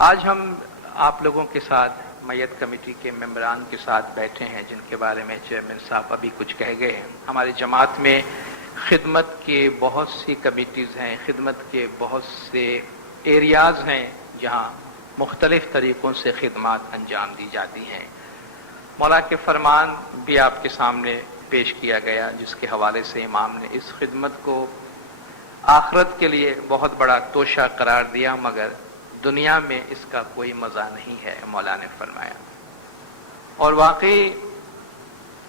آج ہم آپ لوگوں کے ساتھ میت کمیٹی کے ممبران کے ساتھ بیٹھے ہیں جن کے بارے میں چیئرمین صاحب ابھی کچھ کہہ گئے ہیں۔ ہماری جماعت میں خدمت کے بہت سی کمیٹیز ہیں، خدمت کے بہت سے ایریاز ہیں جہاں مختلف طریقوں سے خدمات انجام دی جاتی ہیں۔ مولا کے فرمان بھی آپ کے سامنے پیش کیا گیا جس کے حوالے سے امام نے اس خدمت کو آخرت کے لیے بہت بڑا توشہ قرار دیا، مگر دنیا میں اس کا کوئی مزہ نہیں ہے، مولا نے فرمایا۔ اور واقعی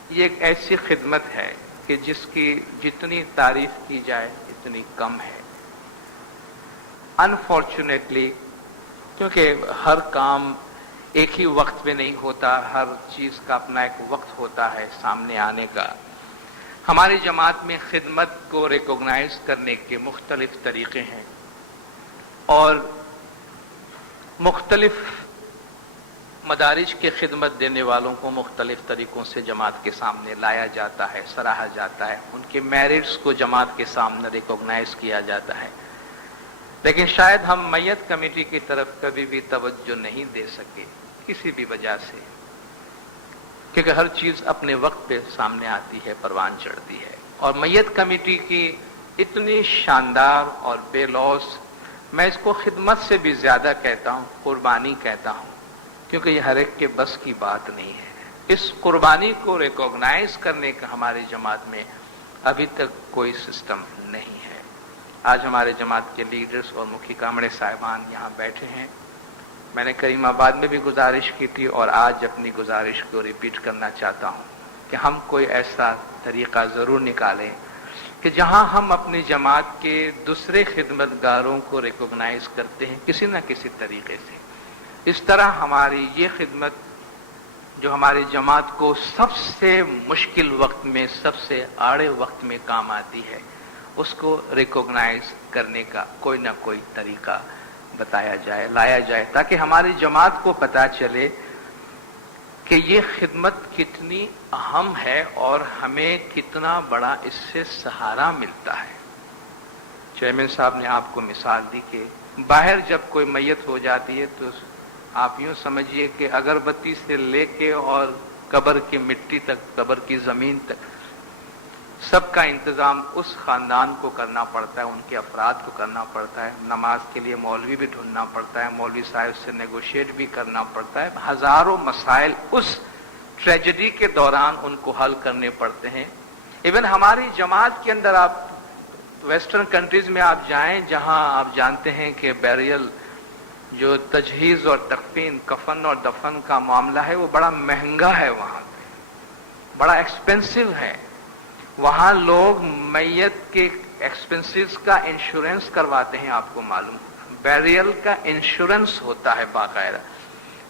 یہ ایک ایسی خدمت ہے کہ جس کی جتنی تعریف کی جائے اتنی کم ہے۔ انفارچونیٹلی کیونکہ ہر کام ایک ہی وقت میں نہیں ہوتا، ہر چیز کا اپنا ایک وقت ہوتا ہے سامنے آنے کا۔ ہماری جماعت میں خدمت کو ریکوگنائز کرنے کے مختلف طریقے ہیں اور مختلف مدارج کے خدمت دینے والوں کو مختلف طریقوں سے جماعت کے سامنے لایا جاتا ہے، سراہا جاتا ہے، ان کے میرٹس کو جماعت کے سامنے ریکوگنائز کیا جاتا ہے، لیکن شاید ہم میت کمیٹی کی طرف کبھی بھی توجہ نہیں دے سکے کسی بھی وجہ سے، کیونکہ ہر چیز اپنے وقت پہ سامنے آتی ہے، پروان چڑھتی ہے۔ اور میت کمیٹی کی اتنی شاندار اور بے لوث، میں اس کو خدمت سے بھی زیادہ کہتا ہوں، قربانی کہتا ہوں، کیونکہ یہ ہر ایک کے بس کی بات نہیں ہے۔ اس قربانی کو ریکوگنائز کرنے کا ہماری جماعت میں ابھی تک کوئی سسٹم نہیں ہے۔ آج ہمارے جماعت کے لیڈرز اور مکھی کامڑے صاحبان یہاں بیٹھے ہیں۔ میں نے کریم آباد میں بھی گزارش کی تھی اور آج اپنی گزارش کو ریپیٹ کرنا چاہتا ہوں کہ ہم کوئی ایسا طریقہ ضرور نکالیں کہ جہاں ہم اپنی جماعت کے دوسرے خدمتگاروں کو ریکوگنائز کرتے ہیں کسی نہ کسی طریقے سے، اس طرح ہماری یہ خدمت جو ہماری جماعت کو سب سے مشکل وقت میں، سب سے آڑے وقت میں کام آتی ہے، اس کو ریکوگنائز کرنے کا کوئی نہ کوئی طریقہ بتایا جائے، لایا جائے، تاکہ ہماری جماعت کو پتہ چلے کہ یہ خدمت کتنی اہم ہے اور ہمیں کتنا بڑا اس سے سہارا ملتا ہے۔ چیئرمین صاحب نے آپ کو مثال دی کہ باہر جب کوئی میت ہو جاتی ہے تو آپ یوں سمجھیے کہ اگربتی سے لے کے اور قبر کی مٹی تک، قبر کی زمین تک، سب کا انتظام اس خاندان کو کرنا پڑتا ہے، ان کے افراد کو کرنا پڑتا ہے۔ نماز کے لیے مولوی بھی ڈھونڈنا پڑتا ہے، مولوی صاحب سے نیگوشیٹ بھی کرنا پڑتا ہے، ہزاروں مسائل اس ٹریجڈی کے دوران ان کو حل کرنے پڑتے ہیں۔ ایون ہماری جماعت کے اندر آپ ویسٹرن کنٹریز میں آپ جائیں جہاں آپ جانتے ہیں کہ بیریل جو تجہیز اور تکفین، کفن اور دفن کا معاملہ ہے وہ بڑا مہنگا ہے، وہاں پہ بڑا ایکسپینسو ہے۔ وہاں لوگ میت کے ایکسپنسز کا انشورنس کرواتے ہیں، آپ کو معلوم، بیریل کا انشورنس ہوتا ہے باقاعدہ،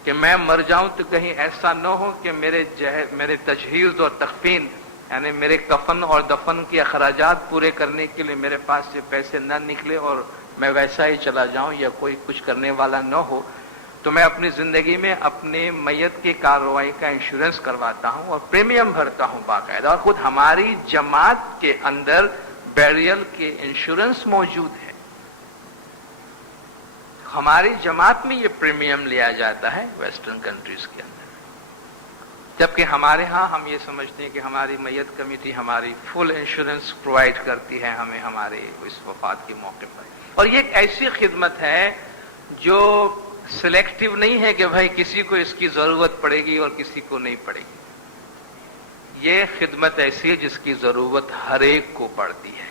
کہ میں مر جاؤں تو کہیں ایسا نہ ہو کہ میرے تجہیز اور تکفین یعنی میرے کفن اور دفن کے اخراجات پورے کرنے کے لیے میرے پاس سے پیسے نہ نکلے اور میں ویسا ہی چلا جاؤں یا کوئی کچھ کرنے والا نہ ہو، تو میں اپنی زندگی میں اپنے میت کی کارروائی کا انشورنس کرواتا ہوں اور پریمیم بھرتا ہوں باقاعدہ، اور خود ہماری جماعت کے اندر بیریل کے انشورنس موجود ہے۔ ہماری جماعت میں یہ پریمیم لیا جاتا ہے ویسٹرن کنٹریز کے اندر، جبکہ ہمارے ہاں ہم یہ سمجھتے ہیں کہ ہماری میت کمیٹی ہماری فل انشورنس پرووائڈ کرتی ہے ہمیں ہمارے اس وفات کے موقع پر۔ اور یہ ایک ایسی خدمت ہے جو سلیکٹیو نہیں ہے کہ بھائی کسی کو اس کی ضرورت پڑے گی اور کسی کو نہیں پڑے گی۔ یہ خدمت ایسی ہے جس کی ضرورت ہر ایک کو پڑتی ہے،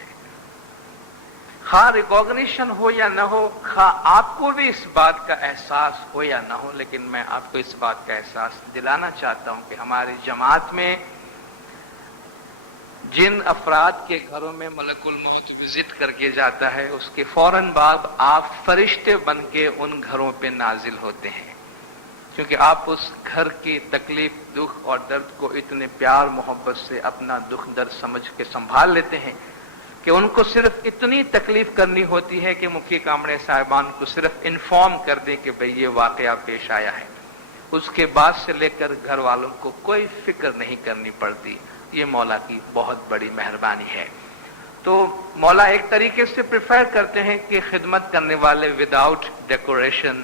خواہ ریکوگنیشن ہو یا نہ ہو، خواہ آپ کو بھی اس بات کا احساس ہو یا نہ ہو، لیکن میں آپ کو اس بات کا احساس دلانا چاہتا ہوں کہ ہماری جماعت میں جن افراد کے گھروں میں ملک الموت وزٹ کر کے جاتا ہے اس کے فوراً بعد آپ فرشتے بن کے ان گھروں پہ نازل ہوتے ہیں، کیونکہ آپ اس گھر کی تکلیف، دکھ اور درد کو اتنے پیار محبت سے اپنا دکھ درد سمجھ کے سنبھال لیتے ہیں کہ ان کو صرف اتنی تکلیف کرنی ہوتی ہے کہ مکھی کامڑے صاحبان کو صرف انفارم کر دیں کہ بھئی یہ واقعہ پیش آیا ہے، اس کے بعد سے لے کر گھر والوں کو کوئی فکر نہیں کرنی پڑتی۔ یہ مولا کی بہت بڑی مہربانی ہے۔ تو مولا ایک طریقے سے پریفر کرتے ہیں کہ خدمت کرنے والے وداؤٹ ڈیکوریشن،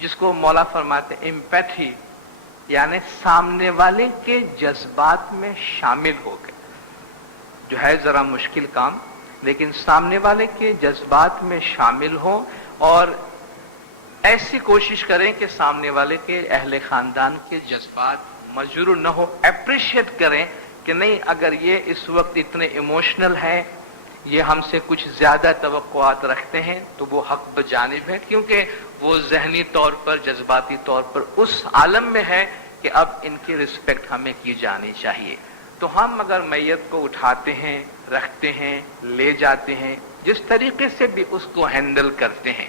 جس کو مولا فرماتے ہیں ایمپیتھی، یعنی سامنے والے کے جذبات میں شامل ہو گئے، جو ہے ذرا مشکل کام، لیکن سامنے والے کے جذبات میں شامل ہو اور ایسی کوشش کریں کہ سامنے والے کے اہل خاندان کے جذبات مجروح نہ ہو، اپریشیٹ کریں کہ نہیں اگر یہ اس وقت اتنے ایموشنل ہے، یہ ہم سے کچھ زیادہ توقعات رکھتے ہیں تو وہ حق بجانب ہے، کیونکہ وہ ذہنی طور پر جذباتی طور پر اس عالم میں ہے کہ اب ان کی رسپیکٹ ہمیں کی جانی چاہیے۔ تو ہم اگر میت کو اٹھاتے ہیں، رکھتے ہیں، لے جاتے ہیں، جس طریقے سے بھی اس کو ہینڈل کرتے ہیں،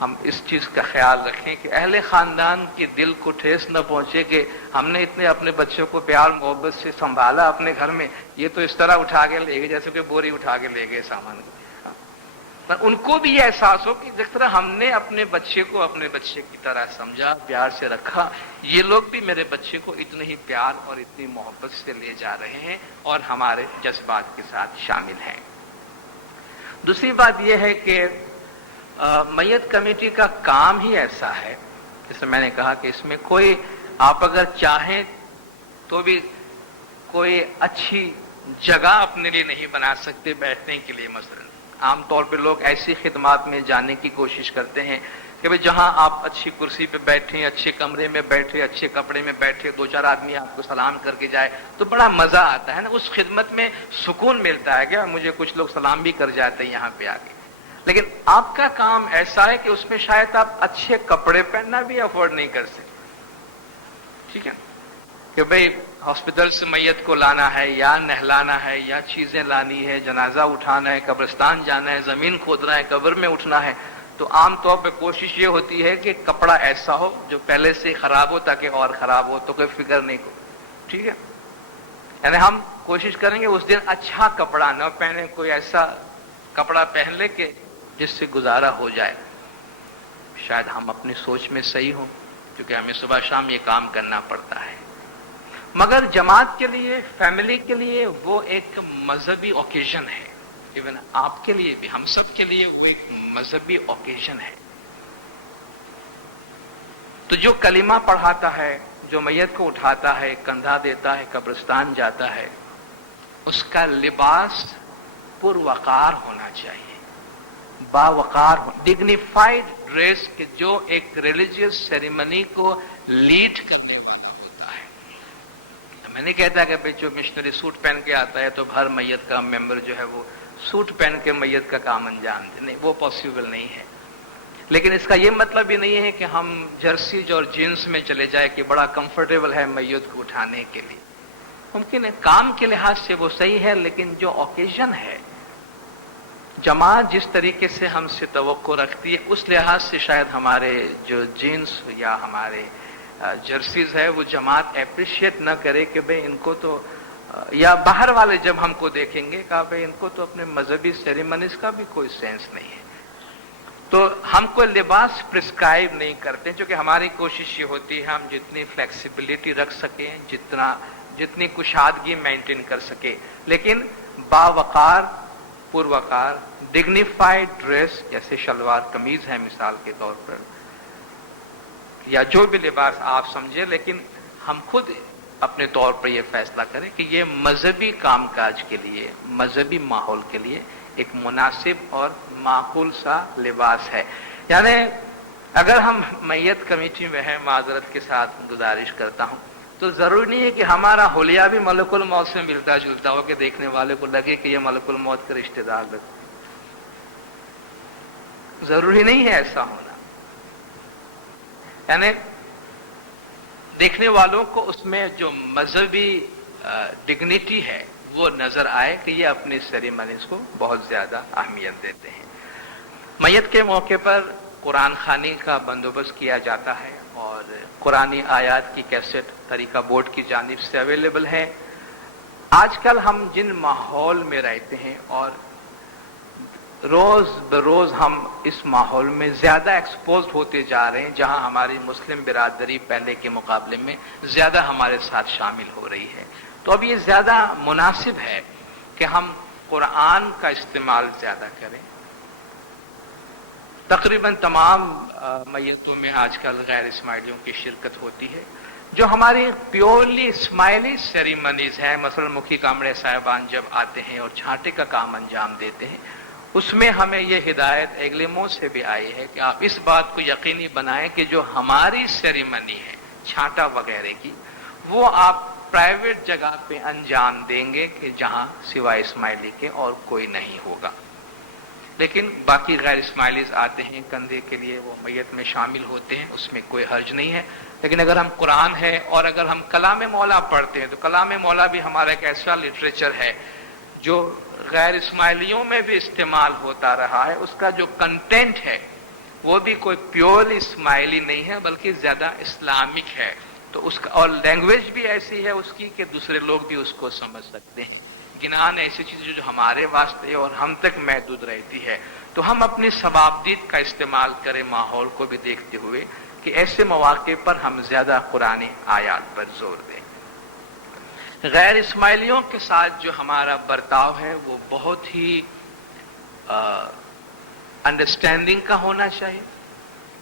ہم اس چیز کا خیال رکھیں کہ اہل خاندان کے دل کو ٹھیس نہ پہنچے کہ ہم نے اتنے اپنے بچوں کو پیار محبت سے سنبھالا اپنے گھر میں، یہ تو اس طرح اٹھا کے لے گئے جیسے کہ بوری اٹھا کے لے گئے سامان کو۔ پر ان کو بھی یہ احساس ہو کہ جس طرح ہم نے اپنے بچے کو اپنے بچے کی طرح سمجھا، پیار سے رکھا، یہ لوگ بھی میرے بچے کو اتنے ہی پیار اور اتنی محبت سے لے جا رہے ہیں اور ہمارے جذبات کے ساتھ شامل ہیں۔ دوسری بات یہ ہے کہ میت کمیٹی کا کام ہی ایسا ہے، جیسے میں نے کہا کہ اس میں کوئی آپ اگر چاہیں تو بھی کوئی اچھی جگہ اپنے لیے نہیں بنا سکتے بیٹھنے کے لیے۔ مثلا عام طور پہ لوگ ایسی خدمات میں جانے کی کوشش کرتے ہیں کہ بھئی جہاں آپ اچھی کرسی پہ بیٹھیں، اچھے کمرے میں بیٹھے، اچھے کپڑے میں بیٹھے، دو چار آدمی آپ کو سلام کر کے جائے تو بڑا مزہ آتا ہے نا، اس خدمت میں سکون ملتا ہے۔ کیا مجھے کچھ لوگ سلام بھی کر جاتے ہیں یہاں پہ آ کے، لیکن آپ کا کام ایسا ہے کہ اس میں شاید آپ اچھے کپڑے پہننا بھی افورڈ نہیں کر سکتے، ٹھیک ہے، کہ بھئی ہاسپٹل سے میت کو لانا ہے یا نہلانا ہے یا چیزیں لانی ہے، جنازہ اٹھانا ہے، قبرستان جانا ہے، زمین کھودنا ہے، قبر میں اٹھنا ہے، تو عام طور پہ کوشش یہ ہوتی ہے کہ کپڑا ایسا ہو جو پہلے سے خراب ہو تاکہ اور خراب ہو تو کوئی فکر نہیں ہو، ٹھیک ہے، یعنی ہم کوشش کریں گے اس دن اچھا کپڑا نہ پہنے، کوئی ایسا کپڑا پہن لے کہ جس سے گزارا ہو جائے۔ شاید ہم اپنی سوچ میں صحیح ہوں کیونکہ ہمیں صبح شام یہ کام کرنا پڑتا ہے، مگر جماعت کے لیے، فیملی کے لیے وہ ایک مذہبی اوکیزن ہے، ایون آپ کے لیے بھی، ہم سب کے لیے وہ ایک مذہبی اوکیزن ہے۔ تو جو کلمہ پڑھاتا ہے، جو میت کو اٹھاتا ہے، کندھا دیتا ہے، قبرستان جاتا ہے، اس کا لباس پروقار ہونا چاہیے، باوقار، ڈگنیفائڈ ڈریس کہ جو ایک ریلیجیس سیریمنی کو لیڈ کرنے والا ہوتا ہے۔ میں نہیں کہتا کہ جو مشنری سوٹ پہن کے آتا ہے تو ہر میت کا ممبر جو ہے وہ سوٹ پہن کے میت کا کام انجام دے، نہیں، وہ پاسبل نہیں ہے، لیکن اس کا یہ مطلب بھی نہیں ہے کہ ہم جرسیز اور جینس میں چلے جائیں کہ بڑا کمفرٹیبل ہے میت کو اٹھانے کے لیے۔ ممکن ہے کام کے لحاظ سے وہ صحیح ہے، لیکن جو اوکیزن ہے، جماعت جس طریقے سے ہم سے توقع رکھتی ہے اس لحاظ سے شاید ہمارے جو جینس یا ہمارے جرسیز ہے وہ جماعت اپریشیٹ نہ کرے کہ بھئی ان کو تو، یا باہر والے جب ہم کو دیکھیں گے کہا بھئی ان کو تو اپنے مذہبی سیریمنیز کا بھی کوئی سینس نہیں ہے، تو ہم کوئی لباس پرسکرائب نہیں کرتے، چونکہ ہماری کوشش یہ ہوتی ہے ہم جتنی فلیکسیبلٹی رکھ سکیں، جتنی کشادگی مینٹین کر سکے، لیکن باوقار، پروقار، ڈگنیفائڈ ڈریس، جیسے شلوار قمیض ہے مثال کے طور پر، یا جو بھی لباس آپ سمجھے، لیکن ہم خود اپنے طور پر یہ فیصلہ کریں کہ یہ مذہبی کام کاج کے لیے، مذہبی ماحول کے لیے ایک مناسب اور معقول سا لباس ہے۔ یعنی اگر ہم میت کمیٹی میں ہیں، معذرت کے ساتھ گزارش کرتا ہوں، تو ضروری نہیں ہے کہ ہمارا حلیہ بھی ملک الموت سے ملتا جلتا ہو کہ دیکھنے والے کو لگے کہ یہ ملک الموت کے رشتہ دار لگتے، ضروری نہیں ہے ایسا ہونا، یعنی دیکھنے والوں کو اس میں جو مذہبی ڈگنیٹی ہے وہ نظر آئے کہ یہ اپنی سیریمنیز کو بہت زیادہ اہمیت دیتے ہیں۔ میت کے موقع پر قرآن خوانی کا بندوبست کیا جاتا ہے اور قرآنی آیات کی کیسٹ طریقہ بورڈ کی جانب سے اویلیبل ہے۔ آج کل ہم جن ماحول میں رہتے ہیں اور روز بروز ہم اس ماحول میں زیادہ ایکسپوزڈ ہوتے جا رہے ہیں، جہاں ہماری مسلم برادری پہلے کے مقابلے میں زیادہ ہمارے ساتھ شامل ہو رہی ہے، تو اب یہ زیادہ مناسب ہے کہ ہم قرآن کا استعمال زیادہ کریں، تقریباً تمام میتوں میں آج کل غیر اسماعیلیوں کی شرکت ہوتی ہے. جو ہماری پیورلی اسماعیلی سیریمنیز ہیں، مثلا مکھی کامڑے صاحبان جب آتے ہیں اور چھانٹے کا کام انجام دیتے ہیں، اس میں ہمیں یہ ہدایت ایگلیمو سے بھی آئی ہے کہ آپ اس بات کو یقینی بنائیں کہ جو ہماری سیریمنی ہے چھانٹا وغیرہ کی، وہ آپ پرائیویٹ جگہ پہ انجام دیں گے کہ جہاں سوائے اسماعیلی کے اور کوئی نہیں ہوگا. لیکن باقی غیر اسماعیلیز آتے ہیں کندھے کے لیے، وہ میت میں شامل ہوتے ہیں، اس میں کوئی حرج نہیں ہے. لیکن اگر ہم قرآن ہے اور اگر ہم کلام مولا پڑھتے ہیں تو کلام مولا بھی ہمارا ایک ایسا لٹریچر ہے جو غیر اسماعیلیوں میں بھی استعمال ہوتا رہا ہے. اس کا جو کنٹینٹ ہے وہ بھی کوئی پیور اسماعیلی نہیں ہے بلکہ زیادہ اسلامک ہے. تو اس کا اور لینگویج بھی ایسی ہے اس کی کہ دوسرے لوگ بھی اس کو سمجھ سکتے ہیں. گنان ایسی چیزیں جو ہمارے واسطے اور ہم تک محدود رہتی ہے، تو ہم اپنی ثوابدید کا استعمال کریں ماحول کو بھی دیکھتے ہوئے کہ ایسے مواقع پر ہم زیادہ قرآنی آیات پر زور دیں. غیر اسماعیلیوں کے ساتھ جو ہمارا برتاؤ ہے وہ بہت ہی انڈرسٹینڈنگ کا ہونا چاہیے،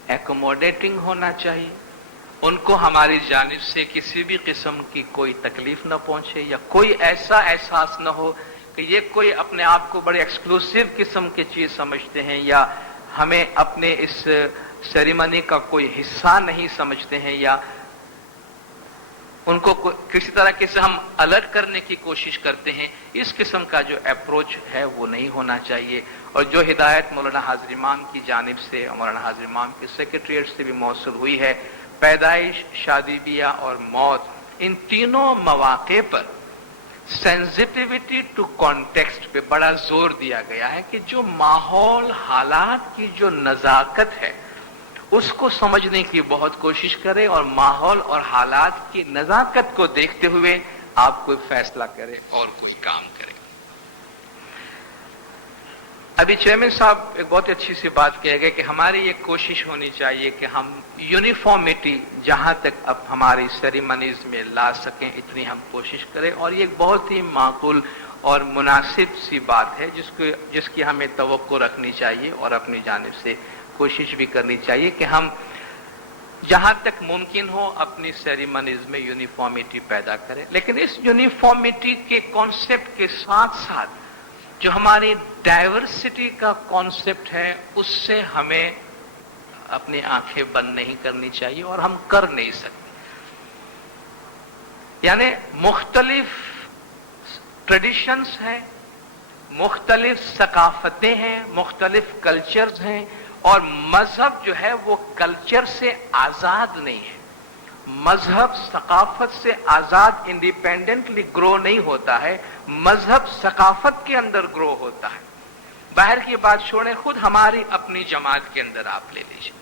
ایکوموڈیٹنگ ہونا چاہیے. ان کو ہماری جانب سے کسی بھی قسم کی کوئی تکلیف نہ پہنچے یا کوئی ایسا احساس نہ ہو کہ یہ کوئی اپنے آپ کو بڑے ایکسکلوسیو قسم کی چیز سمجھتے ہیں یا ہمیں اپنے اس سیریمنی کا کوئی حصہ نہیں سمجھتے ہیں یا ان کو کسی طرح سے ہم الرٹ کرنے کی کوشش کرتے ہیں. اس قسم کا جو اپروچ ہے وہ نہیں ہونا چاہیے. اور جو ہدایت مولانا حاضر امام کی جانب سے مولانا حاضر امام کے سیکریٹریٹ سے بھی موصول ہوئی ہے، پیدائش، شادی بیاہ اور موت، ان تینوں مواقع پر سینسٹیوٹی ٹو کانٹیکسٹ پہ بڑا زور دیا گیا ہے کہ جو ماحول حالات کی جو نزاکت ہے اس کو سمجھنے کی بہت کوشش کرے اور ماحول اور حالات کی نزاکت کو دیکھتے ہوئے آپ کوئی فیصلہ کرے اور کوئی کام کرے. ابھی چیئرمین صاحب ایک بہت اچھی سی بات کہہ گئے کہ ہماری یہ کوشش ہونی چاہیے کہ ہم یونیفارمٹی جہاں تک اب ہماری سیریمنیز میں لا سکیں اتنی ہم کوشش کریں. اور یہ ایک بہت ہی معقول اور مناسب سی بات ہے جس کی ہمیں توقع رکھنی چاہیے اور اپنی جانب سے کوشش بھی کرنی چاہیے کہ ہم جہاں تک ممکن ہو اپنی سیریمنیز میں یونیفارمٹی پیدا کریں. لیکن اس یونیفارمٹی کے کانسیپٹ کے ساتھ ساتھ جو ہماری ڈائیورسٹی کا کانسیپٹ ہے اس سے ہمیں اپنی آنکھیں بند نہیں کرنی چاہیے اور ہم کر نہیں سکتے. یعنی مختلف ٹریڈیشنز ہیں، مختلف ثقافتیں ہیں، مختلف کلچرز ہیں، اور مذہب جو ہے وہ کلچر سے آزاد نہیں ہے. مذہب ثقافت سے آزاد انڈیپینڈنٹلی گرو نہیں ہوتا ہے، مذہب ثقافت کے اندر گرو ہوتا ہے. باہر کی بات چھوڑیں، خود ہماری اپنی جماعت کے اندر آپ لے لیجیے،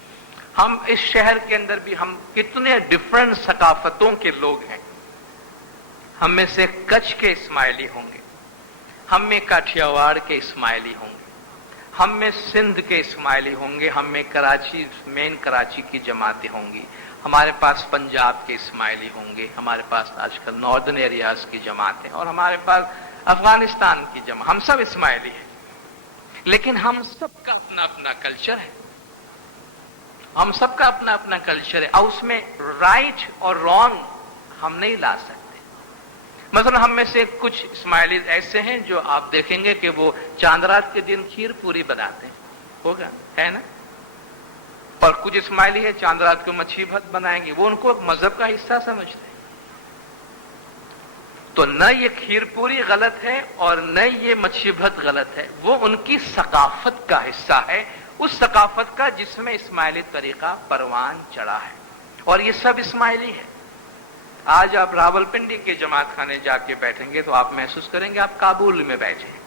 ہم اس شہر کے اندر بھی ہم کتنے ڈفرنٹ ثقافتوں کے لوگ ہیں. ہم میں سے کچھ کے اسماعیلی ہوں گے، ہم میں کاٹھیاواڑ کے اسماعیلی ہوں گے، ہم میں سندھ کے اسماعیلی ہوں گے، ہم میں کراچی کی جماعتیں ہوں گی، ہمارے پاس پنجاب کے اسماعیلی ہوں گے، ہمارے پاس آج کل ناردرن ایریاز کی جماعتیں اور ہمارے پاس افغانستان کی جماعت. ہم سب اسماعیلی ہیں لیکن ہم سب کا اپنا اپنا کلچر ہے، ہم سب کا اپنا اپنا کلچر ہے اور اس میں رائٹ اور رانگ ہم نہیں لا سکتے. مثلا ہم میں سے کچھ اسماعیلی ایسے ہیں جو آپ دیکھیں گے کہ وہ چاند رات کے دن کھیر پوری بناتے ہیں، ہوگا ہے نا. اور کچھ اسماعیلی ہے چاند رات کو مچھی بھت بنائیں گے، وہ ان کو مذہب کا حصہ سمجھتے ہیں. تو نہ یہ کھیر پوری غلط ہے اور نہ یہ مچھی بھت غلط ہے، وہ ان کی ثقافت کا حصہ ہے، اس ثقافت کا جس میں اسماعیلی طریقہ پروان چڑھا ہے. اور یہ سب اسماعیلی ہے. آج آپ راول پنڈی کے جماعت خانے جا کے بیٹھیں گے تو آپ محسوس کریں گے آپ کابل میں بیٹھے ہیں،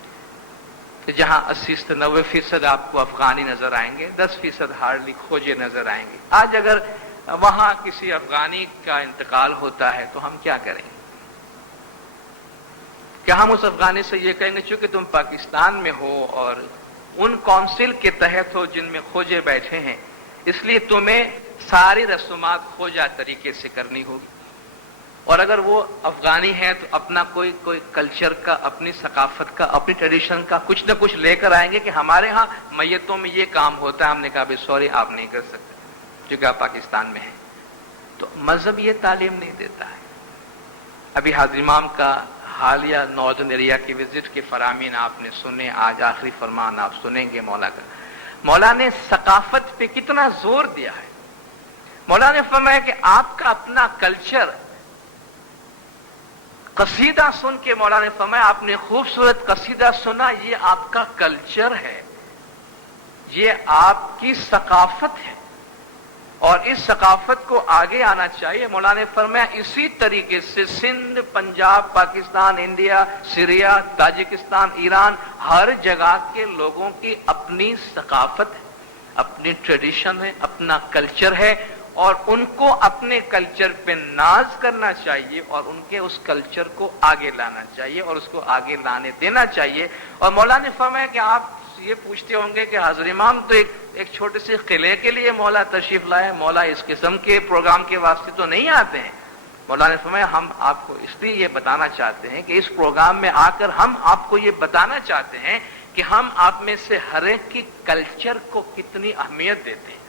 جہاں 80 سے 90% آپ کو افغانی نظر آئیں گے، 10% ہارڈلی کھوجے نظر آئیں گے. آج اگر وہاں کسی افغانی کا انتقال ہوتا ہے تو ہم کیا کریں گے؟ کیا ہم اس افغانی سے یہ کہیں گے چونکہ تم پاکستان میں ہو اور ان کونسل کے تحت ہو جن میں کھوجے بیٹھے ہیں اس لیے تمہیں ساری رسومات کھوجا طریقے سے کرنی ہوگی؟ اور اگر وہ افغانی ہے تو اپنا کوئی کلچر کا، اپنی ثقافت کا، اپنی ٹریڈیشن کا کچھ نہ کچھ لے کر آئیں گے کہ ہمارے ہاں میتوں میں یہ کام ہوتا ہے. ہم نے کہا بھی سوری آپ نہیں کر سکتے کیونکہ آپ پاکستان میں ہیں. تو مذہب یہ تعلیم نہیں دیتا ہے. ابھی حاضر امام کا حالیہ ناردرن ایریا کی وزٹ کے فرامین آپ نے سنے، آج آخری فرمان آپ سنیں گے مولا کا. مولا نے ثقافت پہ کتنا زور دیا ہے. مولا نے فرمایا کہ آپ کا اپنا کلچر. قصیدہ سن کے مولا نے فرمایا آپ نے خوبصورت قصیدہ سنا، یہ آپ کا کلچر ہے، یہ آپ کی ثقافت ہے اور اس ثقافت کو آگے آنا چاہیے. مولا نے فرمایا اسی طریقے سے Sindh, Punjab, Pakistan, India, Syria, Tajikistan, Iran, ہر جگہ کے لوگوں کی اپنی ثقافت ہے، اپنی ٹریڈیشن ہے، اپنا کلچر ہے اور ان کو اپنے کلچر پہ ناز کرنا چاہیے اور ان کے اس کلچر کو آگے لانا چاہیے اور اس کو آگے لانے دینا چاہیے. اور مولا نے فرمایا کہ آپ یہ پوچھتے ہوں گے کہ حضرت امام تو ایک چھوٹے سے قلعے کے لیے مولا تشریف لائے، مولا اس قسم کے پروگرام کے واسطے تو نہیں آتے ہیں. مولا نے فرمایا ہم آپ کو اس لیے یہ بتانا چاہتے ہیں کہ اس پروگرام میں آ کر ہم آپ کو یہ بتانا چاہتے ہیں کہ ہم آپ میں سے ہر ایک کی کلچر کو کتنی اہمیت دیتے ہیں،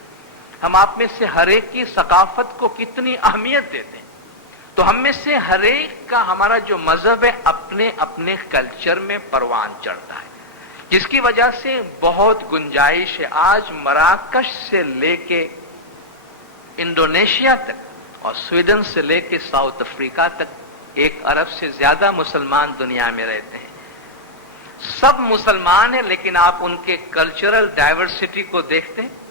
ہم آپ میں سے ہر ایک کی ثقافت کو کتنی اہمیت دیتے ہیں. تو ہم میں سے ہر ایک کا ہمارا جو مذہب ہے اپنے اپنے کلچر میں پروان چڑھتا ہے، جس کی وجہ سے بہت گنجائش ہے. آج مراکش سے لے کے انڈونیشیا تک اور سویڈن سے لے کے ساؤتھ افریقہ تک 1 ارب سے زیادہ مسلمان دنیا میں رہتے ہیں. سب مسلمان ہیں لیکن آپ ان کے کلچرل ڈائیورسٹی کو دیکھتے ہیں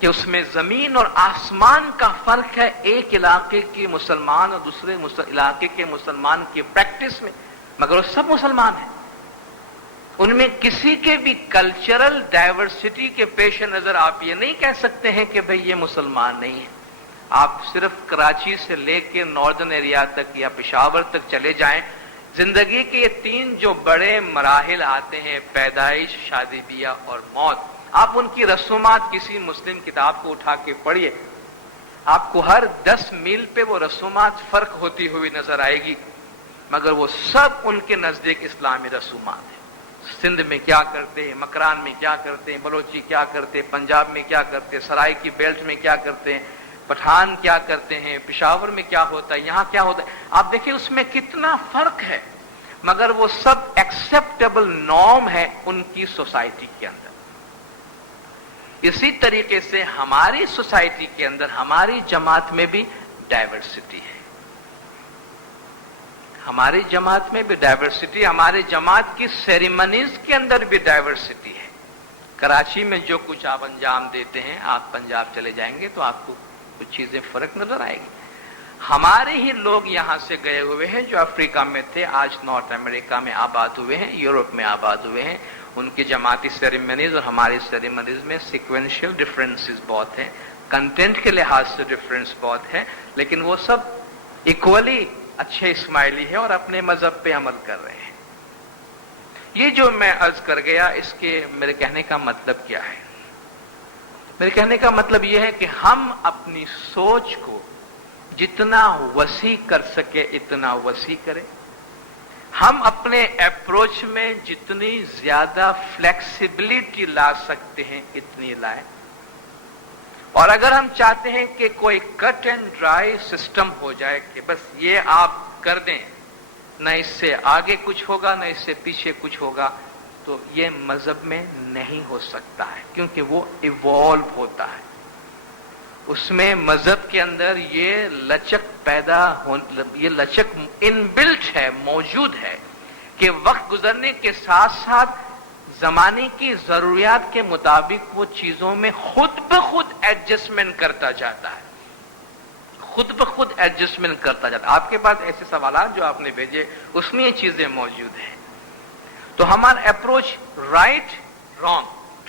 کہ اس میں زمین اور آسمان کا فرق ہے. ایک علاقے کے مسلمان اور دوسرے علاقے کے مسلمان کی پریکٹس میں، مگر وہ سب مسلمان ہیں. ان میں کسی کے بھی کلچرل ڈائیورسٹی کے پیش نظر آپ یہ نہیں کہہ سکتے ہیں کہ بھئی یہ مسلمان نہیں ہے. آپ صرف کراچی سے لے کے ناردرن ایریا تک یا پشاور تک چلے جائیں، زندگی کے یہ 3 جو بڑے مراحل آتے ہیں، پیدائش، شادی بیاہ اور موت. آپ ان کی رسومات کسی مسلم کتاب کو اٹھا کے پڑھیے، آپ کو ہر 10 میل پہ وہ رسومات فرق ہوتی ہوئی نظر آئے گی، مگر وہ سب ان کے نزدیک اسلامی رسومات ہیں. سندھ میں کیا کرتے ہیں، مکران میں کیا کرتے ہیں، بلوچی کیا کرتے ہیں، پنجاب میں کیا کرتے ہیں، سرائی کی بیلٹ میں کیا کرتے ہیں، پٹھان کیا کرتے ہیں، پشاور میں کیا ہوتا ہے، یہاں کیا ہوتا ہے. آپ دیکھیں اس میں کتنا فرق ہے، مگر وہ سب ایکسیپٹیبل نارم ہے ان کی سوسائٹی کے اندر. اسی طریقے سے ہماری سوسائٹی کے اندر ہماری جماعت میں بھی ڈائیورسٹی ہے. ہماری جماعت میں بھی ڈائیورسٹی، ہماری جماعت کی سیریمنیز کے اندر بھی ڈائیورسٹی ہے. کراچی میں جو کچھ آپ انجام دیتے ہیں، آپ پنجاب چلے جائیں گے تو آپ کو کچھ چیزیں فرق نظر آئیں گی. ہمارے ہی لوگ یہاں سے گئے ہوئے ہیں جو افریقہ میں تھے، آج نارتھ امریکہ میں آباد ہوئے ہیں، یورپ میں آباد ہوئے ہیں. ان کی جماعتی سیریمنیز اور ہماری سیریمنیز میں سیکوینشل ڈفرینسز بہت ہیں، کنٹینٹ کے لحاظ سے ڈفرینس بہت ہے، لیکن وہ سب ایکولی اچھے اسماعیلی ہیں اور اپنے مذہب پہ عمل کر رہے ہیں. یہ جو میں عرض کر گیا، اس کے میرے کہنے کا مطلب کیا ہے؟ میرے کہنے کا مطلب یہ ہے کہ ہم اپنی سوچ کو جتنا وسیع کر سکے اتنا وسیع کریں. ہم اپنے اپروچ میں جتنی زیادہ فلیکسیبلٹی لا سکتے ہیں اتنی لائیں. اور اگر ہم چاہتے ہیں کہ کوئی کٹ اینڈ ڈرائی سسٹم ہو جائے کہ بس یہ آپ کر دیں، نہ اس سے آگے کچھ ہوگا نہ اس سے پیچھے کچھ ہوگا، تو یہ مذہب میں نہیں ہو سکتا ہے، کیونکہ وہ ایوالو ہوتا ہے. اس میں مذہب کے اندر یہ لچک یہ لچک ان بلٹ ہے، موجود ہے کہ وقت گزرنے کے ساتھ ساتھ زمانے کی ضروریات کے مطابق وہ چیزوں میں خود بخود ایڈجسٹمنٹ کرتا جاتا ہے، خود بخود ایڈجسٹمنٹ کرتا جاتا ہے. آپ کے پاس ایسے سوالات جو آپ نے بھیجے اس میں یہ چیزیں موجود ہیں. تو ہمارا اپروچ رائٹ رانگ،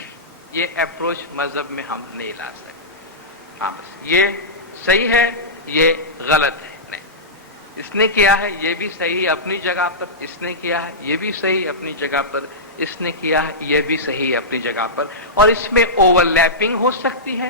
یہ اپروچ مذہب میں ہم نہیں لا سکتے. یہ صحیح ہے، یہ غلط ہے، نہیں. اس نے کیا ہے یہ بھی صحیح اپنی جگہ پر، اس نے کیا ہے یہ بھی صحیح اپنی جگہ پر، اس نے کیا ہے یہ بھی صحیح اپنی جگہ پر. اور اس میں اوور لیپنگ ہو سکتی ہے،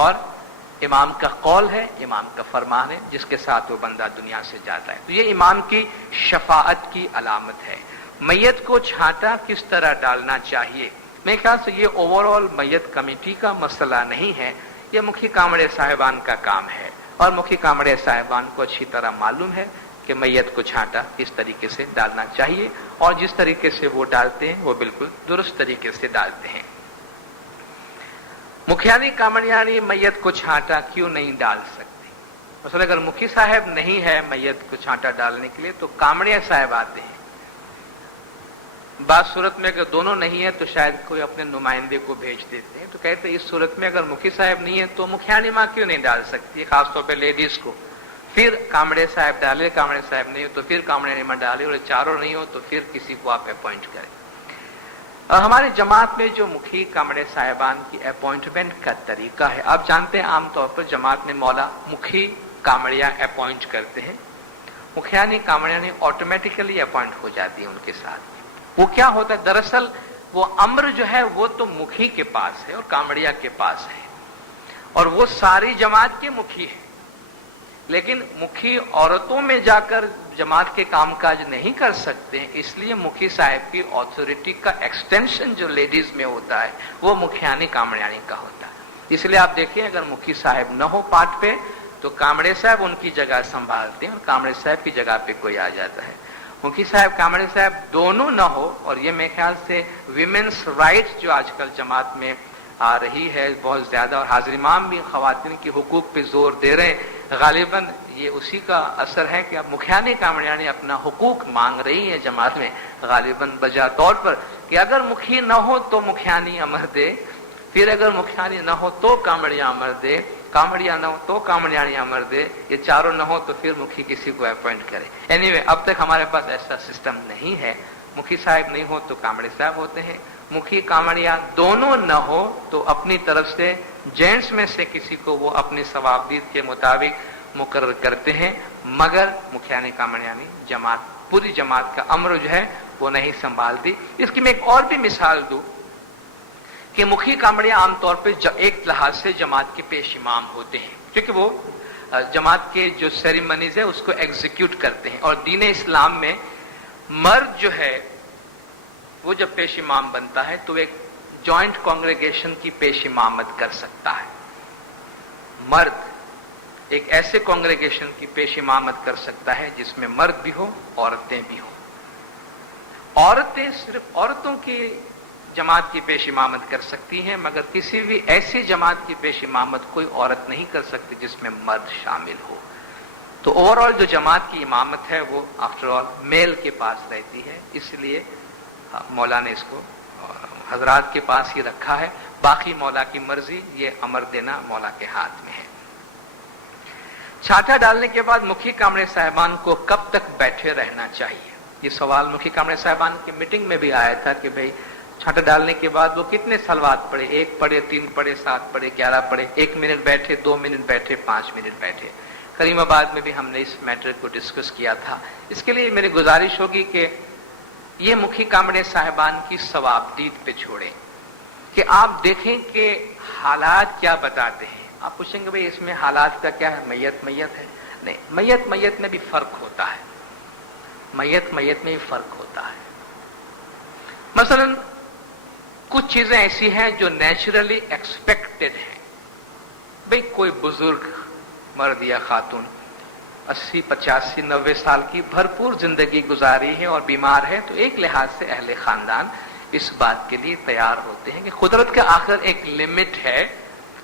اور امام کا قول ہے، امام کا فرمان ہے جس کے ساتھ وہ بندہ دنیا سے جاتا ہے۔ تو یہ امام کی شفاعت کی علامت ہے۔ میت کو چھانٹا کس طرح ڈالنا چاہیے، میرے خیال سے یہ اوور آل میت کمیٹی کا مسئلہ نہیں ہے، یہ مکھی کامڑے صاحبان کا کام ہے، اور مکھی کامڑے صاحبان کو اچھی طرح معلوم ہے کہ میت کو چھانٹا کس طریقے سے ڈالنا چاہیے، اور جس طریقے سے وہ ڈالتے ہیں وہ بالکل درست طریقے سے ڈالتے ہیں۔ مکھیانی کامڑیانی میت کو چھانٹا کیوں نہیں ڈال سکتے؟ مثلا اگر مکھی صاحب نہیں ہے میت کو چھانٹا ڈالنے کے لیے تو کامڑیا صاحب آتے ہیں۔ بعض صورت میں اگر دونوں نہیں ہے تو شاید کوئی اپنے نمائندے کو بھیج دیتے ہیں، تو کہتے ہیں اس صورت میں اگر مکھی صاحب نہیں ہے تو مکھیانی ماں کیوں نہیں ڈال سکتی، خاص طور پہ لیڈیز کو۔ پھر کامڑے صاحب ڈالے، کامڑے صاحب نہیں ہو تو پھر کامڑے ماں ڈالے، اور چاروں نہیں ہو تو پھر کسی کو آپ اپوائنٹ کریں۔ اور ہماری جماعت میں جو مکھی کامڑے صاحبان کی اپوائنٹمنٹ کا طریقہ ہے، آپ جانتے ہیں عام طور پر جماعت میں مولا مکھی کامڑیاں اپوائنٹ کرتے ہیں، مکھیانی کامڑیانی آٹومیٹیکلی اپوائنٹ ہو جاتی ہیں ان کے ساتھ۔ وہ کیا ہوتا ہے دراصل، وہ امر جو ہے وہ تو مکھی کے پاس ہے اور کامڑیا کے پاس ہے، اور وہ ساری جماعت کے مکھی ہے، لیکن مکھی عورتوں میں جا کر جماعت کے کام کاج نہیں کر سکتے ہیں، اس لیے مکھی صاحب کی اتھارٹی کا ایکسٹینشن جو لیڈیز میں ہوتا ہے وہ مکھیانی کامڑیانی کا ہوتا ہے۔ اس لیے آپ دیکھیں اگر مکھی صاحب نہ ہو پاٹ پہ تو کامڑے صاحب ان کی جگہ سنبھالتے ہیں، اور کامڑے صاحب کی جگہ پہ کوئی آ جاتا ہے۔ مکھی صاحب کامڑے صاحب دونوں نہ ہو، اور یہ میرے خیال سے ویمنس رائٹس جو آج کل جماعت میں آ رہی ہے بہت زیادہ، اور حاضر امام بھی خواتین کی حقوق پہ زور دے رہے ہیں، غالباً یہ اسی کا اثر ہے کہ اب مکھیانی کامڑیانی اپنا حقوق مانگ رہی ہیں جماعت میں، غالباً بجا طور پر کہ اگر مکھی نہ ہو تو مکھیانی امر دے، پھر اگر مکھیانی نہ ہو تو کامڑیا امر دے، کامڑیا نہ ہو تو کامڑیانی امر دے، یہ چاروں نہ ہو تو پھر مکھی کسی کو اپوائنٹ کرے۔ اینی اب تک ہمارے پاس ایسا سسٹم نہیں ہے، مکھی صاحب نہیں ہو تو کامڑے صاحب ہوتے ہیں، مکھی کامڑیا دونوں نہ ہو تو اپنی طرف سے جینٹس میں سے کسی کو وہ اپنی ثوابدید کے مطابق مقرر کرتے ہیں، مگر مکھیانی کامڑیانی جماعت پوری جماعت کا امر جو ہے وہ نہیں سنبھالتی۔ اس کی میں ایک اور بھی مثال دوں کہ مکھی کامڑیاں عام طور پہ ایک لحاظ سے جماعت کے پیش امام ہوتے ہیں، کیونکہ وہ جماعت کے جو سیریمنیز ہے اس کو ایگزیکیوٹ کرتے ہیں، اور دین اسلام میں مرد جو ہے وہ جب پیش امام بنتا ہے تو ایک جوائنٹ کانگریگیشن کی پیش امامت کر سکتا ہے۔ مرد ایک ایسے کانگریگیشن کی پیش امامت کر سکتا ہے جس میں مرد بھی ہو عورتیں بھی ہوں۔ عورتیں صرف عورتوں کی جماعت کی پیش امامت کر سکتی ہیں، مگر کسی بھی ایسی جماعت کی پیش امامت کوئی عورت نہیں کر سکتی جس میں مرد شامل ہو۔ تو اوور آل جو جماعت کی امامت ہے وہ آفٹر آل میل کے پاس رہتی ہے، اس لیے مولا نے اس کو حضرات کے پاس ہی رکھا ہے، باقی مولا کی مرضی، یہ امر دینا مولا کے ہاتھ میں ہے۔ چھانٹا ڈالنے کے بعد مکھی کامڑے صاحبان کو کب تک بیٹھے رہنا چاہیے؟ یہ سوال مکھی کامڑے صاحبان کی میٹنگ میں بھی آیا تھا کہ بھئی چھانٹا ڈالنے کے بعد وہ کتنے صلوات پڑھے، 1 پڑھے، 3 پڑھے، 7 پڑھے، 11 پڑھے، 1 منٹ بیٹھے، 2 منٹ بیٹھے، 5 منٹ بیٹھے۔ کریم آباد میں بھی ہم نے اس میٹر کو ڈسکس کیا تھا۔ اس کے لیے میری گزارش ہوگی کہ یہ مکھی کامڑے صاحبان کی ثوابدید پہ چھوڑیں کہ آپ دیکھیں کہ حالات کیا بتاتے ہیں۔ آپ پوچھیں گے بھئی اس میں حالات کا کیا ہے، میت میت ہے؟ نہیں، میت میت میں بھی فرق ہوتا ہے، میت میت میں بھی فرق ہوتا ہے۔ مثلا کچھ چیزیں ایسی ہیں جو نیچرلی ایکسپیکٹڈ ہیں، بھئی کوئی بزرگ مرد یا خاتون 80 85 90 سال کی بھرپور زندگی گزاری ہے اور بیمار ہے، تو ایک لحاظ سے اہل خاندان اس بات کے لیے تیار ہوتے ہیں کہ قدرت کا آخر ایک لمٹ ہے،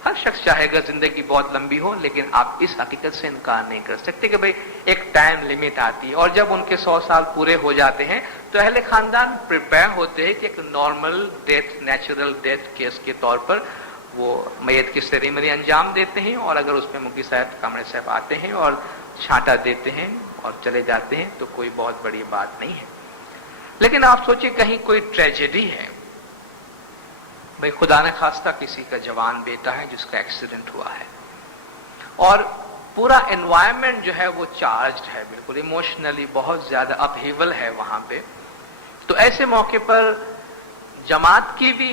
ہر شخص چاہے گا زندگی بہت لمبی ہو، لیکن آپ اس حقیقت سے انکار نہیں کر سکتے کہ بھئی ایک ٹائم لمٹ آتی ہے، اور جب ان کے 100 سال پورے ہو جاتے ہیں تو اہل خاندان پریپیئر ہوتے ہیں کہ ایک normal death, natural death case کے طور پر وہ میت کی سیریمنی انجام دیتے ہیں، اور اگر اس میں مکھی صاحب کامڑے صاحب آتے ہیں اور چھانٹا دیتے ہیں اور چلے جاتے ہیں تو کوئی بہت بڑی بات نہیں ہے۔ لیکن آپ سوچیں کہیں کوئی ٹریجڈی ہے، بھئی خدا نہ خواستہ کسی کا جوان بیٹا ہے جس کا ایکسیڈنٹ ہوا ہے، اور پورا انوائرمنٹ جو ہے وہ چارجڈ ہے، بالکل ایموشنلی بہت زیادہ اپہیول ہے وہاں پہ، تو ایسے موقع پر جماعت کی بھی،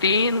3